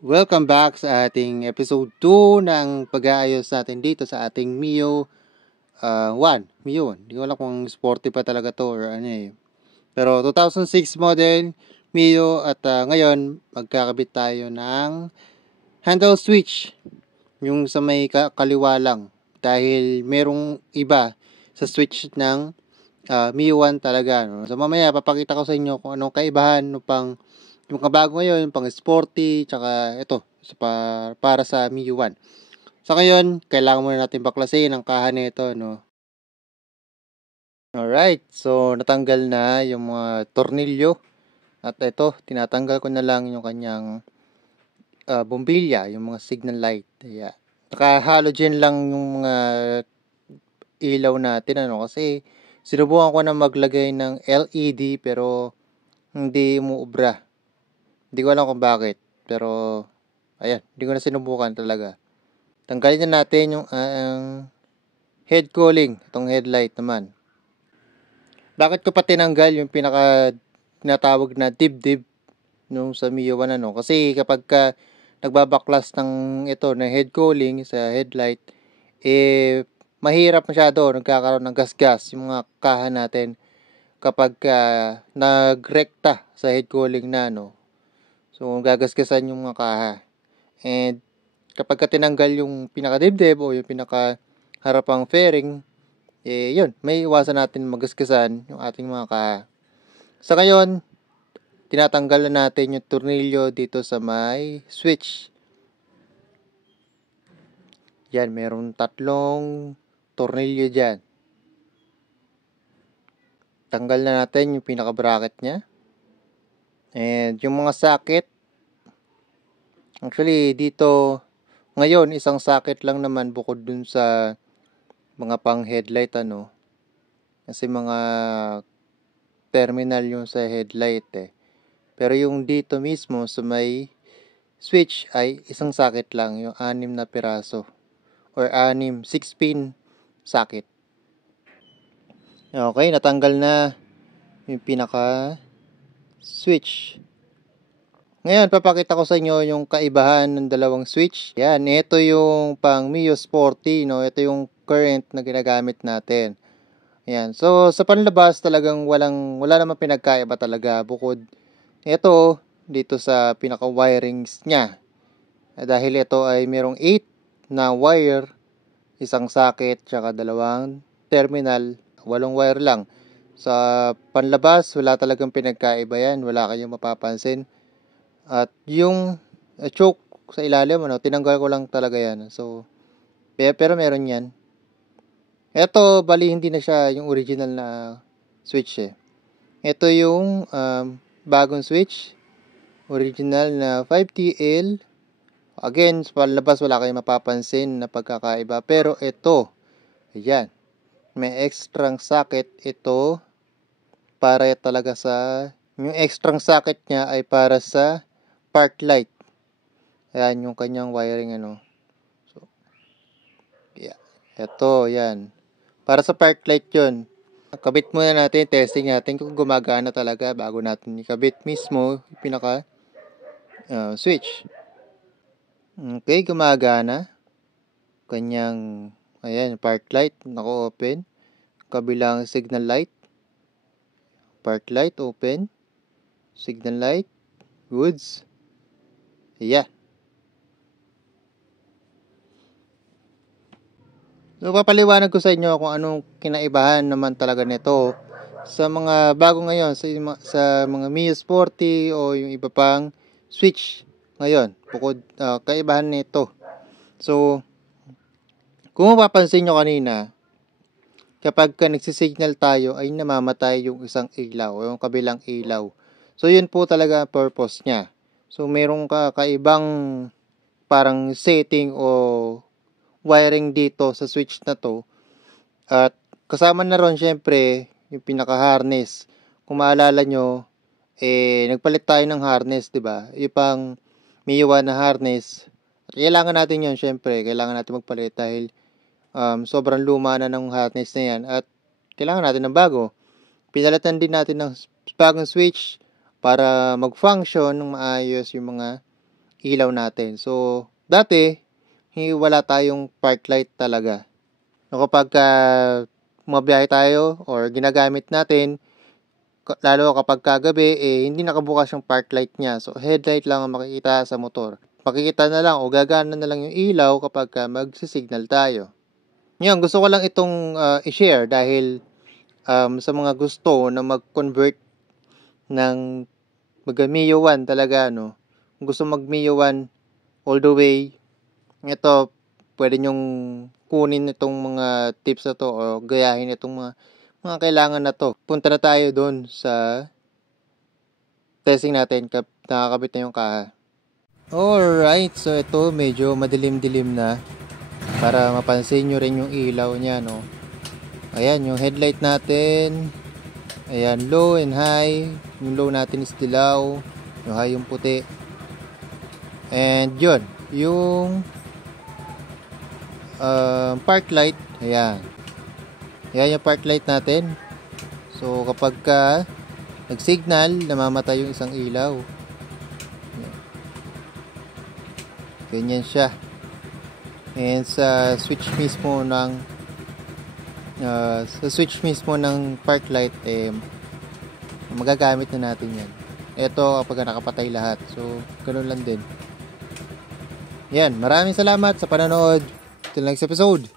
Welcome back sa ating episode 2 ng pag-aayos natin dito sa ating Mio 1. Mio 1. Hindi ko alam kung sporty pa talaga to or ano eh. Pero 2006 model Mio at ngayon magkakabit tayo ng handle switch. Yung sa may kaliwa lang. Dahil merong iba sa switch ng Mio 1 talaga. No? So mamaya papakita ko sa inyo kung anong kaibahan no, yung kabago ngayon, pang sporty, tsaka ito, para sa Miu 1. So ngayon, kailangan muna natin baklasin ang kaha nito, no? Alright, so natanggal na yung mga tornilyo. At ito, tinatanggal ko na lang yung kanyang bombilya, yung mga signal light. Yeah. Naka-halogen lang yung mga ilaw natin, ano? Kasi sinubukan ko na maglagay ng LED pero hindi umuubra. Hindi ko alam kung bakit. Pero ayan, hindi ko na sinubukan talaga. Tanggalin na natin yung head cooling, itong headlight naman. Bakit ko pa tinanggal yung pinaka tinatawag na dibdib nung sa Mio 1 ano? Kasi kapag nagbabaklas ng ito na head cooling sa headlight, mahirap masyado, nagkakaroon ng gasgas yung mga kaha natin kapag nagrekta sa head cooling na no. So gagasgasan yung mga kaha. And kapag tinanggal yung pinaka-dibdib o yung pinaka-harapang fairing, yun, may iwasan natin magasgasan yung ating mga kaha. Sa ngayon, tinatanggal na natin yung tornilyo dito sa may switch. Yan, meron tatlong tornilyo dyan. Tanggal na natin yung pinaka-bracket nya. And yung mga socket, actually dito, ngayon, isang socket lang naman bukod dun sa mga pang headlight ano. Kasi mga terminal yung sa headlight eh. Pero yung dito mismo sa may switch ay isang socket lang, yung 6 na piraso. Or 6-pin socket. Okay, natanggal na yung pinaka switch. Ngayon, papakita ko sa inyo yung kaibahan ng dalawang switch. Yan, ito yung pang Mio Sporty, no? Ito yung current na ginagamit natin. Yan. So, sa panlabas talagang wala namang pinagkaiba talaga bukod ito dito sa pinaka-wirings niya. Dahil ito ay merong 8 na wire, isang socket, tsaka dalawang terminal, 8 wire lang. Sa panlabas, wala talagang pinagkaiba yan. Wala kayong mapapansin. At yung choke sa ilalim, tinanggal ko lang talaga yan. So, pero meron yan. Ito, bali hindi na siya yung original na switch eh. Ito yung bagong switch. Original na 5TL. Again, sa palabas wala kayong mapapansin na pagkakaiba. Pero ito, ayan, may extra socket ito para talaga sa, yung extra socket niya ay para sa park light. Ayan, yung kanyang wiring ano. So, yeah. Ito, yan. Para sa park light yun. Kabit muna natin, testing natin kung gumagana talaga bago natin ikabit mismo yung pinaka switch. Okay, gumagana. Kanyang, ayan, park light, naka-open. Kabilang signal light. Park light, open. Signal light, goods. Ayan. So, papaliwanag ko sa inyo kung anong kinaibahan naman talaga nito sa mga bago ngayon, sa mga Mio Sporty o yung iba pang switch ngayon, bukod kaibahan nito. So, kung mapapansin nyo kanina, kapag nagsisignal tayo ay namamatay yung isang ilaw o yung kabilang ilaw. So, yun po talaga ang purpose niya. So, merong kaibang parang setting o wiring dito sa switch na to. At kasama na ron syempre yung pinaka-harness. Kung maalala nyo, nagpalit tayo ng harness, di ba? Yung pang Mio 1 na harness. At kailangan natin yun, syempre. Kailangan natin magpalit dahil sobrang luma na ng harness na yan. At kailangan natin ng bago. Pinalitan din natin ng bagong switch para mag-function ng maayos yung mga ilaw natin. So, dati, wala tayong park light talaga. So, kapag mabiyahe tayo or ginagamit natin, lalo kapag kagabi, hindi nakabukas yung park light niya. So, headlight lang ang makikita sa motor. Makikita na lang o gagana na lang yung ilaw kapag magsisignal tayo. Ngayon, gusto ko lang itong i-share dahil sa mga gusto na mag-convert ng mag-Mio 1 talaga, no? Kung gusto mag-Mio 1 all the way, ito, pwede nyong kunin itong mga tips na to o gayahin itong mga kailangan na to. Punta na tayo doon sa testing natin nakakabit na yung kaha. Alright, so ito medyo madilim-dilim na para mapansin nyo rin yung ilaw niya, no? Ayan, yung headlight natin. Ayan, low and high. Yung low natin is dilaw. Yung high yung puti. And yun, yung park light. Ayan. Ayan yung park light natin. So, kapag nag-signal, namamatay yung isang ilaw. Ayan. Ganyan siya. And sa switch mismo ng park light, magagamit na natin yan. Ito kapag nakapatay lahat. So, ganoon lang din. Yan, maraming salamat sa panonood. Till next episode.